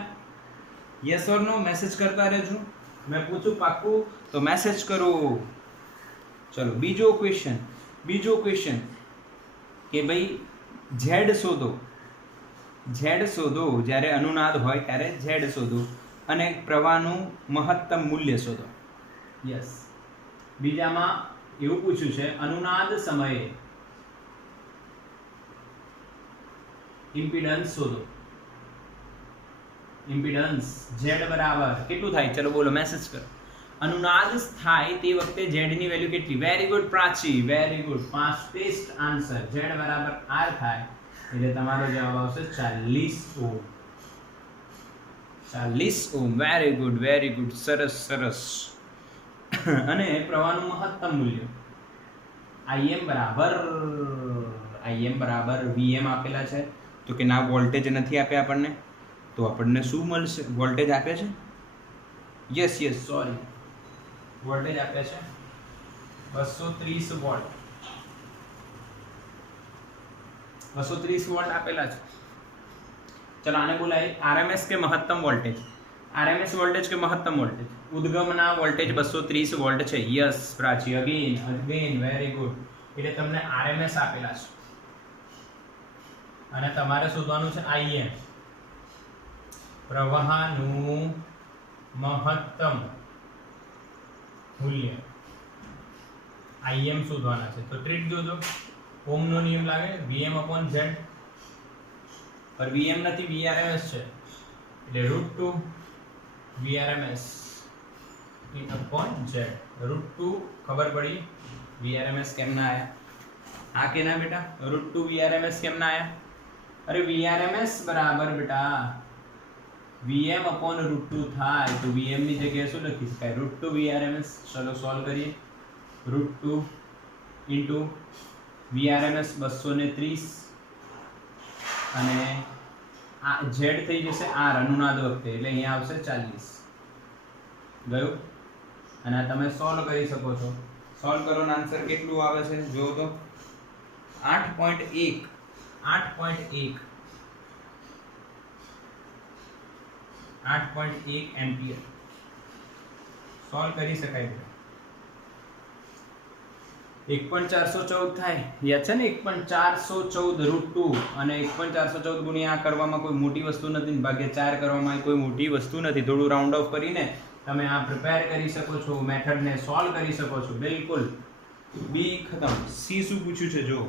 Yes or no? મેસેજ કરતા રહેજો. मैं पूछूं पाक्कू तो मैसेज करो. चलो, बीजो क्वेश्चन કે ભાઈ z શોધો. જ્યારે અનુનાદ હોય ત્યારે z શોધો અને પ્રવાહનું મહત્તમ મૂલ્ય શોધો. યસ, બીજામાં એવું પૂછ્યું છે અનુનાદ સમયે ઇમ્પિડન્સ શોધો. ઇમ્પિડન્સ z બરાબર કેટલું થાય? ચલો બોલો, મેસેજ કરો. અનુનાદ થાય તે વખતે z ની વેલ્યુ કેટલી? Very good Prachi, very good. Fastest answer. z બરાબર r થાય એટલે તમારો જવાબ આવશે 40 ઓહ્મ. 40 ઓહ્મ. વેરી ગુડ, સરસ. અને પ્રવાહનું મહત્તમ મૂલ્ય Im બરાબર Vm આપેલા છે તો કે ના વોલ્ટેજ નથી આપ્યા આપણને, તો આપણને શું મળશે? વોલ્ટેજ આપે છે? યસ, સોરી, વોલ્ટેજ આપે છે 230 વોલ્ટ. 230 વોલ્ટ આપેલા છે. ચલો આને બોલાય આરએમએસ કે મહત્તમ વોલ્ટેજ. આરએમએસ વોલ્ટેજ કે મહત્તમ વોલ્ટેજ? ઉદ્ગમના વોલ્ટેજ 230 વોલ્ટ છે. યસ પ્રાચી, અગેન વેરી ગુડ. એટલે તમને આરએમએસ આપેલા છે અને તમારે શોધવાનું છે આઈએમ, પ્રવાહનું મહત્તમ મૂલ્ય. આઈએમ શોધવાના છે. તો ટ્રીક જોજો, ઓમનો નિયમ લાગે વીએમ અપોન ઝેડ, પર વીએમ નથી વીઆરએમએસ છે એટલે √2 વીઆરએમએસ ઇન અપોન ઝેડ. √2 ખબર પડી વીઆરએમએસ કેમ ના આયા? આ કે ના બેટા √2 વીઆરએમએસ કેમ ના આયા? અરે વીઆરએમએસ બરાબર બેટા વીએમ અપોન √2 થાય તો વીએમ ની જગ્યાએ શું લખી શકાય? √2 વીઆરએમએસ. ચલો સોલ્વ કરીએ. √2 ઇન્ટુ વીઆરએમએસ 230 અને આ ઝેડ થઈ જશે આર અનુનાદ વખતે એટલે અહીંયા આવશે 40 ગયું. અને આ તમે સોલ્વ કરી શકો છો. સોલ્વ કરો ને આન્સર કેટલું આવે છે જો તો 8.1 એમ્પિયર સોલ્વ કરી શકાય. 1.414 થાય યાદ છે ને? 1.414 √2 અને 1.414 ગુણ્યા આ કરવામાં કોઈ મોટી વસ્તુ નથી, ભાગ્યા 4 કરવામાં કોઈ મોટી વસ્તુ નથી. થોડું રાઉન્ડ ઓફ કરીને તમે આ પ્રિપેર કરી શકો છો, મેથડને સોલ્વ કરી શકો છો. બિલકુલ. બી ખતમ. સી શું પૂછ્યું છે જો,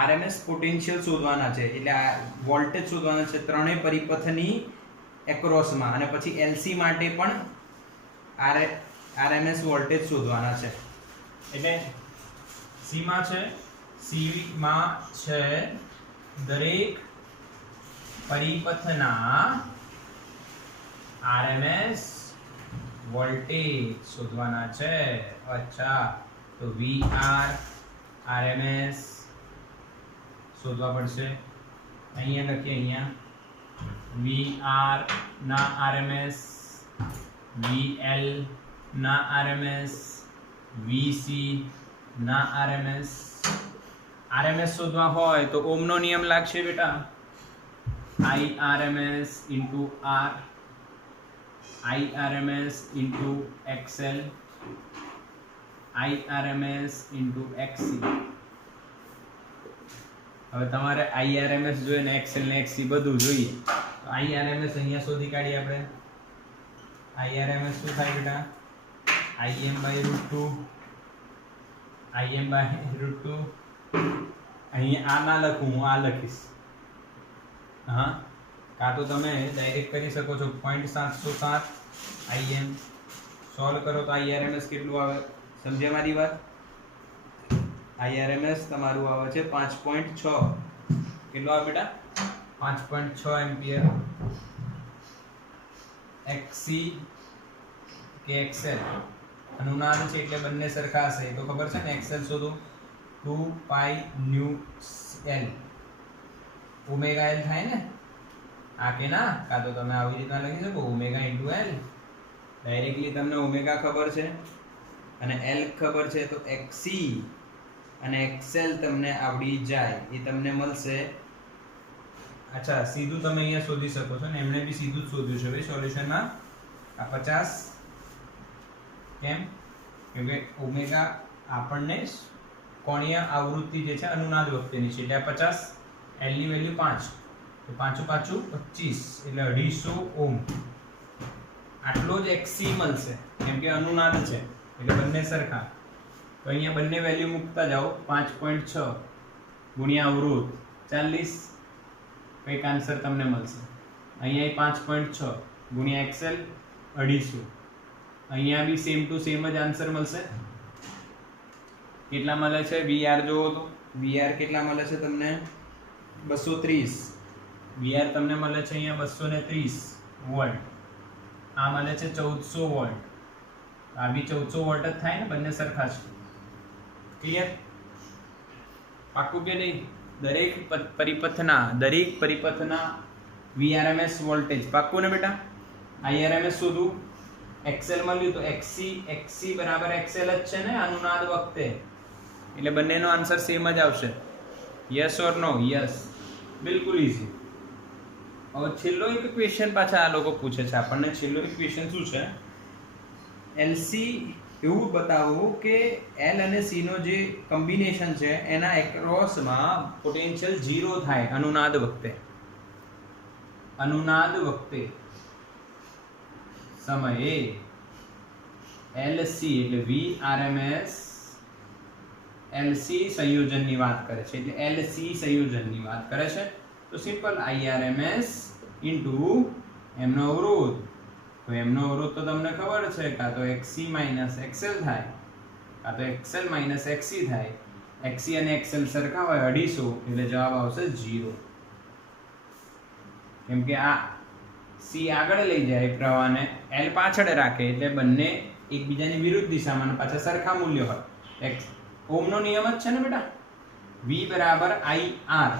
આરએમએસ પોટેન્શિયલ શોધવાના છે એટલે આ વોલ્ટેજ શોધવાના છે ત્રણેય પરિપથની એક્રોસમાં, અને પછી એલસી માટે પણ આરએમએસ વોલ્ટેજ શોધવાના છે. એટલે સી માં છે દરેક પરિપથના આરએમએસ વોલ્ટેજ શોધવાના છે. અચ્છા, તો વીઆર આરએમએસ શોધવા પડશે. અહીંયા લખીએ, અહીંયા વીઆર ના આરએમએસ, વીએલ ના આરએમએસ, વીસી ના આરએમએસ. આરએમએસ શોધવા હોય તો ઓમનો નિયમ લાગશે બેટા, આઈ આરએમએસ ઇન્ટુ આર, આઈ આરએમએસ ઇન્ટુ એક્સએલ, આઈ આરએમએસ ઇન્ટુ એક્સસી. હવે તમારે આઈઆરએમએસ જોઈએ ને એક્સએલ ને એક્સસી બધું જોઈએ. તો આઈઆરએમએસ અહીંયા શોધી કાઢીએ આપણે. આઈઆરએમએસ શું થાય બેટા? IM by √2, IM by √2. અહીંયા આ ના લખું, હું આ લખીશ. હા, કાં તો તમે ડાયરેક્ટ કરી શકો છો 0.707 IM. સોલ્વ કરો તો IRMS કેટલું આવે? સમજ્યા મારી વાત? IRMS તમારું આવે છે 5.6. કેટલું આવે બેટા? 5.6 એમ્પિયર. XC કે XL અનુનાદ છે એટલે બંને સરખા હશે, તો ખબર છે ને? XL શોધો 2 પાઈ ન્યુ L ઓમેગા L થાય ને? આ કે ના? કાં તો તમે આવી રીતના લખી શકો ઓમેગા ઇન્ટુ L. ડાયરેક્ટલી તમને ઓમેગા ખબર છે અને L ખબર છે, તો XC અને XL તમને આવડી જાય એ તમને મળશે. અચ્છા, સીધું તમે અહીંયા શોધી શકો છો ને, એમણે બી સીધું જ શોધ્યું છે ભાઈ સોલ્યુશનમાં. આ 50 કેમ? કેમ કે ઓમેગા આપણને કોણીય આવૃત્તિ જે છે અનુનાદ વખતેની છે એટલે 50, L ની વેલ્યુ 5, તો 5 5 25 એટલે 250 ઓમ. આટલો જ XC મળશે કેમ કે અનુનાદ છે એટલે બંને સરખા. તો અહીંયા બંને વેલ્યુ મૂકતા જાઓ, 5.6 ગુણ્યા અવરોધ 40, કંઈક આન્સર તમને મળશે. અહીંયા 5.6 ગુણ્યા XL 250. અહીંયા બી સેમ ટુ સેમ જ આન્સર મળશે. કેટલા મળે છે? VR જોવો તો VR કેટલા મળે છે તમને? 230. VR તમને મળે છે અહીંયા 230 વોલ્ટ. આ મળે છે 1400 વોલ્ટ. આ બી 1400 વોલ્ટ જ થાય ને, બંને સરખા છે. ક્લિયર? પાક્કું કે નહીં? દરેક પરિપથના VRMS વોલ્ટેજ પાક્કું ને બેટા? IRMS શોધું, XL મળ્યું તો XC બરાબર XL જ છે ને અનુનાદ વખતે, એટલે બંનેનો આન્સર સેમ જ આવશે. Yes or no? યસ. બિલકુલ ઈઝી. હવે છેલ્લો એક ક્વેશ્ચન પાછા આ લોકો પૂછે છે આપણને. છેલ્લો એક ક્વેશ્ચન શું છે? LC એવું બતાવો કે L અને C નો જે કોમ્બિનેશન છે એના એક્રોસમાં પોટેન્શિયલ 0 થાય અનુનાદ વખતે. અનુનાદ વખતે સમયે LC એટલે VRMS LC સંયોજનની વાત કરે છે, એટલે LC સંયોજનની વાત કરે છે. તો સિમ્પલ IRMS ઇન્ટુ એમનો અવરોધ. તો એમનો અવરોધ તો તમને ખબર છે, કાં તો XC માઇનસ XL થાય, કાં તો XL માઇનસ XC થાય. XC અને XL સરખા હોય 250, એટલે જવાબ આવશે 0. કેમ કે આ C આગળ લઈ જાય પ્રવાહને, L પાછળ રાખે, એટલે બંને એકબીજાની વિરુદ્ધ દિશામાં અને પાછા સરખા મૂલ્ય હોય. ઓમનો નિયમ જ છે ને બેટા, V બરાબર IR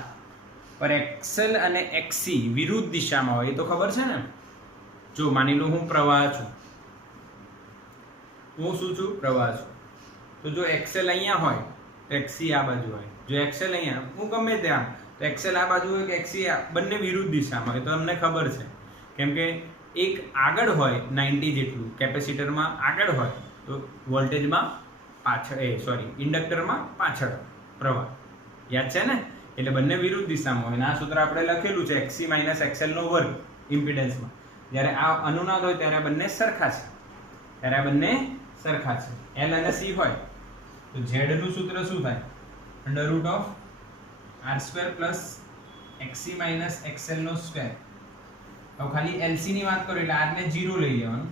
પર XL અને XC વિરુદ્ધ દિશામાં હોય, એ તો ખબર છે ને. જો માની લો હું પ્રવાહ છું, હું શું છું? પ્રવાહ છું. તો જો XL અહીંયા હોય તો XC આ બાજુ હોય. જો XL અહીંયા, હું ગમે ત્યાં, તો XL આ બાજુ હોય કે XC બંને વિરુદ્ધ દિશામાં હોય. તો તમને ખબર છે, કેમ કે એક આગળ હોય 90 જેટલું કેપેસિટરમાં આગળ હોય, તો વોલ્ટેજમાં પાછળ ઇન્ડક્ટરમાં પાછળ પ્રવાહ. યાદ છે ને? એટલે બંને વિરુદ્ધ દિશામાં હોય. આ સૂત્ર આપણે લખેલું છે XC માઇનસ XL નો વર્ગ ઇમ્પિડન્સમાં. જ્યારે આ અનુનાદ હોય ત્યારે આ બંને સરખા છે, ત્યારે આ બંને સરખા છે. L અને C હોય તો Z નું સૂત્ર શું થાય? √ Of R² plus XC minus XL નો સ્ક્વેર. હવે ખાલી LC ની વાત કરો એટલે R ને 0 લઈ લેવાનું,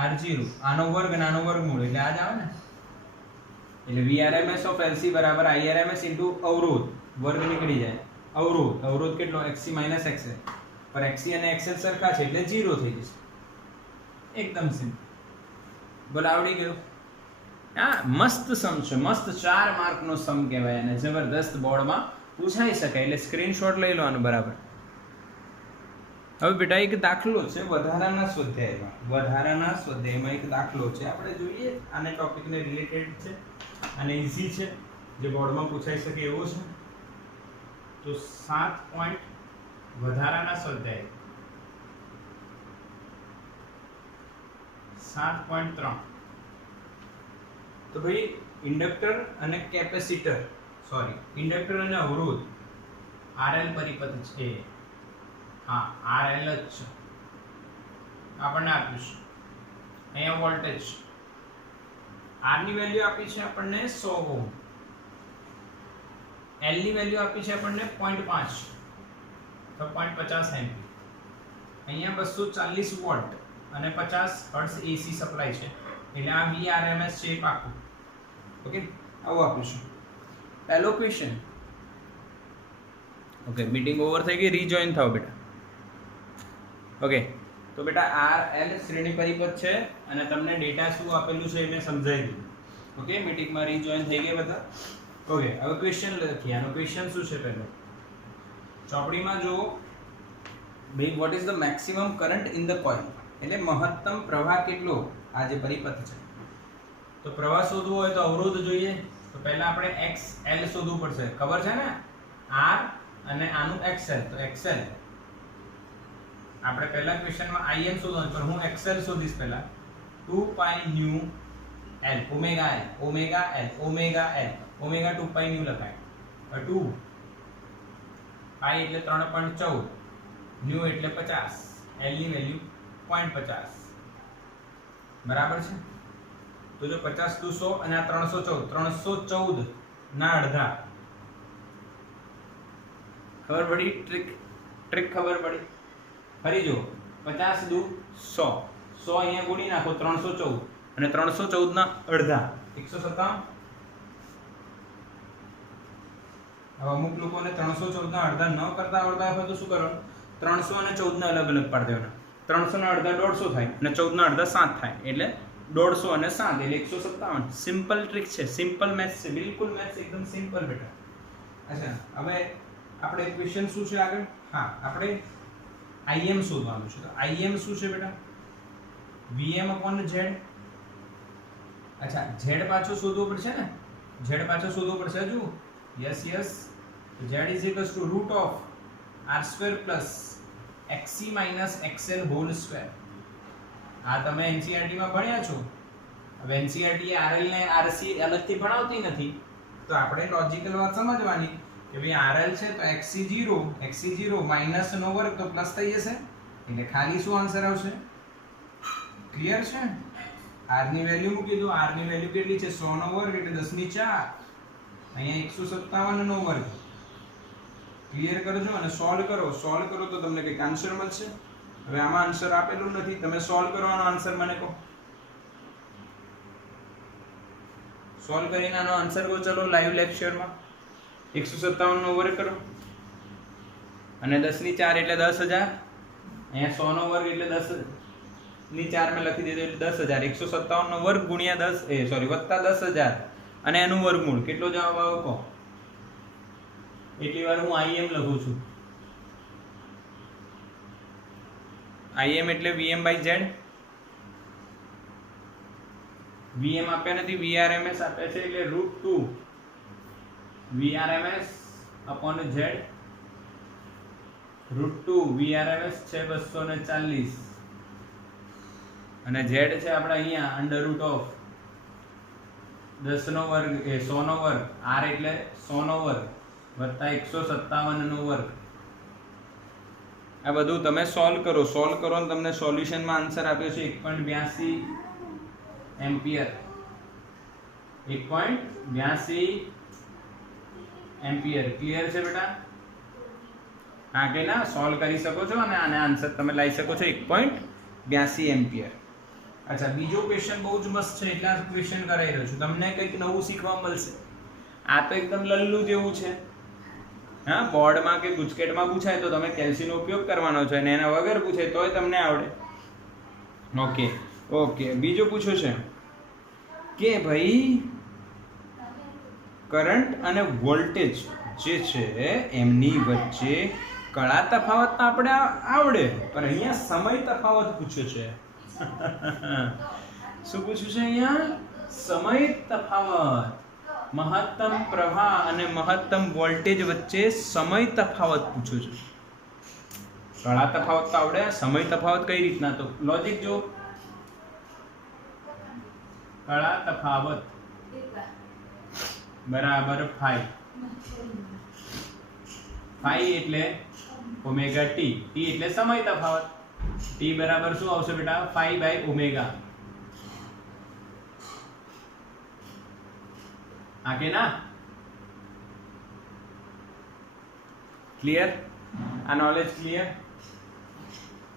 R0, આનો વર્ગ અને આનો વર્ગમૂળ, એટલે આ જ આવે ને. એટલે VRMS ઓફ LC બરાબર IRMS ઇન્ટુ અવરોધ, વર્ગ નીકળી જાય. અવરોધ કેટલો? XC માઇનસ XL પર XC અને XL સરખા છે એટલે 0 થઈ જશે. એકદમ સિમ્પલ. બોલ, આવડી ગયું? હા, મસ્ત સમ છે, મસ્ત 4 માર્કનો સમ કહેવાય અને જબરદસ્ત બોર્ડમાં પૂછાઈ શકાય, એટલે સ્ક્રીનશોટ લઈ લેવાનું બરાબર. હવે બેટા એક દાખલો છે વધારાના સ્વાધ્યાયમાં એક દાખલો છે, આપણે જોઈએ. આને ટોપિકને રિલેટેડ છે અને ઈઝી છે, જે બોર્ડમાં પૂછાઈ શકે એવો છે. તો 7 પોઈન્ટ વધારાના સ્વાધ્યાય 7.3. તો ભાઈ ઇન્ડક્ટર અને કેપેસિટર, ઇન્ડક્ટર અને અવરોધ RL પરિપથ છે. હા, RL જ છે. આપણને આપ્યું છે અહીંયા વોલ્ટેજ, R ની વેલ્યુ આપી છે આપણને 100 ઓહ્મ, L ની વેલ્યુ આપી છે આપણને 0.5 તો 0.50 એમ્પીયર. અહીંયા 240 વોલ્ટ અને 50 હર્ટ્ઝ AC સપ્લાય છે, એટલે આ VRMS છે પાકું. ઓકે, આવું આપ્યું છે. પહેલો ક્વેશ્ચન. ઓકે, મીટિંગ ઓવર થઈ ગઈ, રીજોઈન થાવ બેટા. ઓકે, તો બેટા RL શ્રેણી પરિપથ છે અને તમને ડેટા શું આપેલું છે એ મેં સમજાવી દીધું. ઓકે, મીટિંગમાં રીજોઈન થઈ ગયા બધા. ઓકે, હવે ક્વેશ્ચન લખીએ. આનો ક્વેશ્ચન શું છે? પહેલો ચોપડીમાં જો ભાઈ, what is the maximum current in the coil, એટલે મહત્તમ પ્રવાહ કેટલો આ જે પરિપથ છે. તો પ્રવાહ શોધવો હોય તો અવરોધ જોઈએ. તો પહેલા આપણે XL શોધવું પડશે, ખબર છે ને? R અને આનું XL. તો XL આપણે પહેલા ક્વેશ્ચનમાં IM શોધવાનું, પણ હું XL શોધીશ પહેલા. 2 pi nu L omega L omega 2 pi nu લખાય. 2 pi એટલે 3.14, nu એટલે 50, L ની વેલ્યુ 0.50 બરાબર છે. તો જો 50 × 100 અને આ 314 ના અડધા. ખબર પડી? ટ્રિક ખબર પડી? ફરી જો, 50 × 100, 100 અહીંયા ગુણી નાખો, 314 અને 314 ના અડધા 157. હવે અમુક લોકોને 314 ના અડધા ન કરતા આવડતા હોય તો શું કરવાનું? 300 અને 14 ને અલગ અલગ પાડી દેવાના. 300 ના અડધા 150 થાય અને 14 ના અડધા 7 થાય, એટલે 150 અને 7 એટલે 157. સિમ્પલ ટ્રિક છે, સિમ્પલ મેથ્સ છે, બિલકુલ મેથ્સ એકદમ સિમ્પલ બેટા. અચ્છા, હવે આપણે ક્વેશ્ચન શું છે આગળ? હા, આપણે IM શોધવાનું છે. તો IM શું છે બેટા? VM/Z. અચ્છા, Z પાછો શોધવો પડશે ને? Z પાછો શોધવો પડશે. હજુ yes. Z = √of R² + XC - XL whole square. આ તમે NCERT માં ભણ્યા છો. હવે NCERT RL ને RC અલગથી ભણાવતી નથી, તો આપણે લોજિકલ વાત સમજવાની કે ભાઈ RL છે તો XC0 માઈનસ નો વર્ગ તો પ્લસ થઈ જશે, એટલે ખાલી શું આન્સર આવશે? ક્લિયર છે? r ની વેલ્યુ મૂકી દો. r ની વેલ્યુ કેટલી છે? 100 નો વર્ગ એટલે 10 ની 4. અહીંયા 157 નો વર્ગ. ક્લિયર કરજો અને સોલ્વ કરો. સોલ્વ કરો તો તમને કંઈક આન્સર મળશે. હવે આમાં આન્સર આપેલું નથી, તમે સોલ્વ કરવાનો આન્સર મને કહો. સોલ્વ કરીને આનો આન્સર કહો. ચલો લાઈવ લેક્ચરમાં 157 નો વર્ગ કરો અને 10 ની 4 એટલે 10000. અહીંયા 100 નો વર્ગ એટલે 10 ની 4 મેં લખી દીધું એટલે 10000. 157 નો વર્ગ ગુણ્યા 10 વત્તા 10000 અને એનું વર્ગમૂળ. કેટલો જવાબ આવે કહો. એટલી વાર હું im લખું છું. im એટલે vm/z. vm આપ્યા નથી, vrms આપ્યા છે એટલે √2 vrms upon z. √2 vrms છે 240 અને z છે આપણે અહીંયા √ 10 નો વર્ગ 100 નો વર્ગ. r એટલે 100 નો વર્ગ વત્તા 157 નો વર્ગ. આ બધું તમે સોલ્વ કરો. સોલ્વ કરો અને તમને સોલ્યુશનમાં આન્સર આપ્યો છે 1.82 એમ્પિયર. 1.82 એમ્પિયર. ક્લિયર છે બેટા? હા કે ના? સોલ્વ કરી શકો છો અને આને આન્સર તમે લાવી શકો છો 1.82 એમ્પિયર. અચ્છા, બીજો ક્વેશ્ચન બહુ જ મસ્ત છે એટલે આ ક્વેશ્ચન કરાવી રહ્યો છું. તમને કંઈક નવું શીખવા મળશે. આ તો એકદમ લલ્લુ જેવું છે. હા, બોર્ડમાં કે ગુજકેટમાં પૂછાય તો તમે કેલ્સીનો ઉપયોગ કરવાનો છે અને એના વગર પૂછે તોય તમને આવડે. ઓકે ઓકે, બીજું પૂછ્યું છે કે ભાઈ કરંટ અને વોલ્ટેજ જે છે એમની વચ્ચે કળા તફાવત તો આપણે આવડે, પણ અહીંયા સમય તફાવત પૂછ્યો છે. શું પૂછ્યું છે અહીંયા? સમય તફાવત. મહત્તમ પ્રવાહ અને મહત્તમ વોલ્ટેજ વચ્ચે સમય તફાવત પૂછ્યો છે. કળા તફાવત તો આવડે, સમય તફાવત કઈ રીતના? તો લોજિક જો. કળા તફાવત બરાબર phi. phi એટલે ઓમેગા t. t એટલે સમય તફાવત. t બરાબર શું આવશે બેટા? phi/omega. આ કે ના? ક્લિયર? આ નોલેજ ક્લિયર?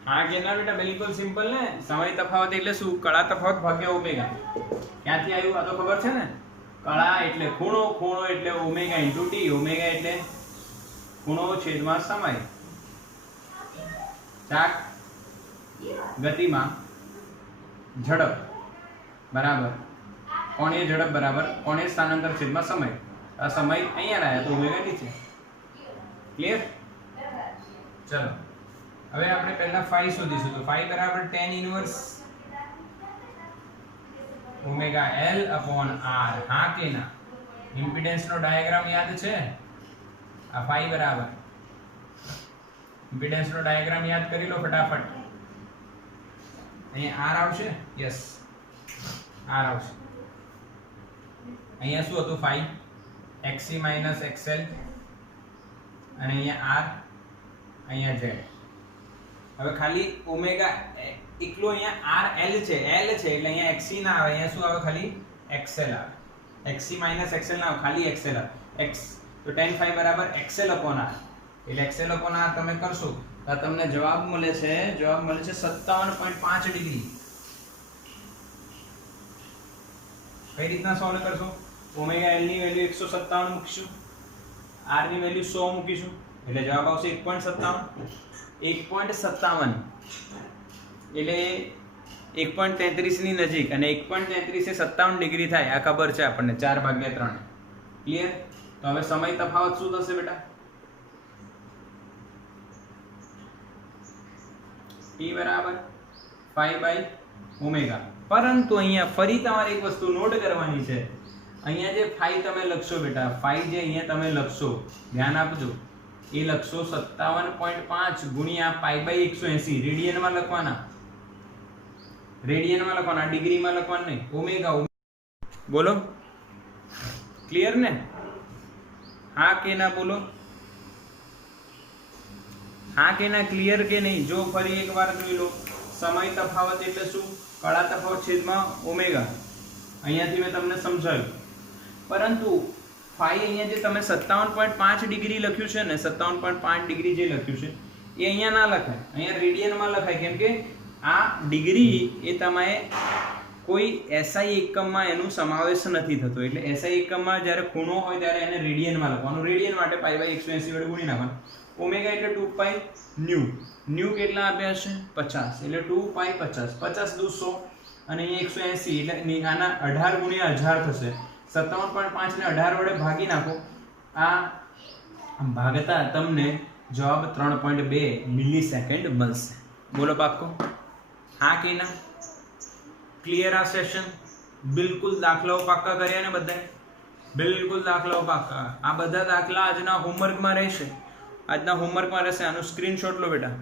હા કે ના બેટા? બિલકુલ સિમ્પલ ને. સમય તફાવત એટલે શું? કળા તફાવત ભાગ્યા ઓમેગા. ક્યાંથી આવ્યું આ તો ખબર છે ને? કળા એટલે ખૂણો, ખૂણો એટલે ઓમેગા * t. ઓમેગા એટલે ખૂણો છેદમાં સમય. ચાક ગતિમાં ઝડપ બરાબર કોણીય ઝડપ બરાબર કોણીય સ્થાનાંતર છેદમાં સમય. આ સમય અહીંયા રહ્યા તો ઓમેગા નીચે. ક્લિયર? ચલો હવે આપણે પહેલા phi શોધીશું. તો phi બરાબર tan inverse omega L upon R. હા કે ના? ઇમ્પિડન્સ નો ડાયાગ્રામ યાદ છે? આ phi બરાબર ઇમ્પિડન્સ નો ડાયાગ્રામ યાદ કરી લો ફટાફટ. અહીંયા R આવશે. યસ, R આવશે. અહીંયા શું હતું? phi xc - xl અને અહીંયા R, અહીંયા z. હવે ખાલી ઓમેગા એકલો અહીંયા r l છે, l છે એટલે અહીંયા xc ના આવે. અહીંયા શું આવે? ખાલી xl આવે. xc - xl ના આવે, ખાલી xl આવે. x તો tan phi બરાબર xl upon r. એટલે xl upon r તમે કરશો તો તમને જવાબ મળે છે 57.5 ડિગ્રી. કઈ રીતના સોલ્વ કરશો? ઓમેગા l ની વેલ્યુ 157 મૂકીશું, r ની વેલ્યુ 100 મૂકીશું એટલે જવાબ આવશે 1.57. 1.57 એટલે 1.33 ની નજીક અને 1.33 એ 57 ડિગ્રી થાય. આ ખબર છે આપણને 4/3. ક્લિયર? તો હવે સમય તફાવત શું થશે બેટા? t બરાબર phi/omega. પરંતુ અહીંયા ફરી તમારે એક વસ્તુ નોટ કરવાની છે. અહીંયા જે phi તમે લખશો બેટા, phi જે અહીંયા તમે લખશો, ધ્યાન આપજો, એ લખશો 57.5 ગુણ્યા π/180. રેડિયનમાં લખવાના, રેડિયનમાં લખવાના, ડિગ્રીમાં લખવાનું નહીં. ઓમેગા. બોલો, ક્લિયર ને? હા કે ના? બોલો હા કે ના? ક્લિયર કે નહીં? જો ફરી એકવાર જોઈ લો. સમય તફાવત એટલે શું? કળા તફાવત છેદમાં ઓમેગા. અહીંયાથી મેં તમને સમજાવ્યું. પરંતુ ફાઈ અહીંયા જે તમે 57.5 ડિગ્રી લખ્યું છે ને, 57.5 ડિગ્રી જે લખ્યું છે એ અહીંયા ના લખાય, અહીંયા રેડિયનમાં લખાય. કેમ કે આ ડિગ્રી એ તમે કોઈ એસઆઈ એકમમાં એનું સમાવેશ નથી થતો. એટલે એસઆઈ એકમમાં જ્યારે ખૂણો હોય ત્યારે એને રેડિયનમાં લખવાનું. રેડિયન માટે π/180 વડે ગુણી નાખવાનું. ઓમેગા એટલે 2π ન્યુ. ન્યુ કેટલા આપ્યા છે? 50. એટલે 2π 50. 50 દુ 100 અને અહીંયા 180 એટલે આના 18 ગુણ્યા 1000 થશે. 57.5 ને 18 વડે ભાગી નાખો. આ ભાગતા તમને જવાબ 3.2 મિલીસેકન્ડ મળશે. બોલો પાક્કો? હા કે ના? ક્લિયર આ સેશન? બિલકુલ દાખલાઓ પાક્કા કર્યા ને બધાએ? બિલકુલ દાખલાઓ પાક્કા. આ બધા દાખલા આજના હોમવર્કમાં રહેશે. આજના હોમવર્કમાં રહેશે. આનું સ્ક્રીનશોટ લો બેટા.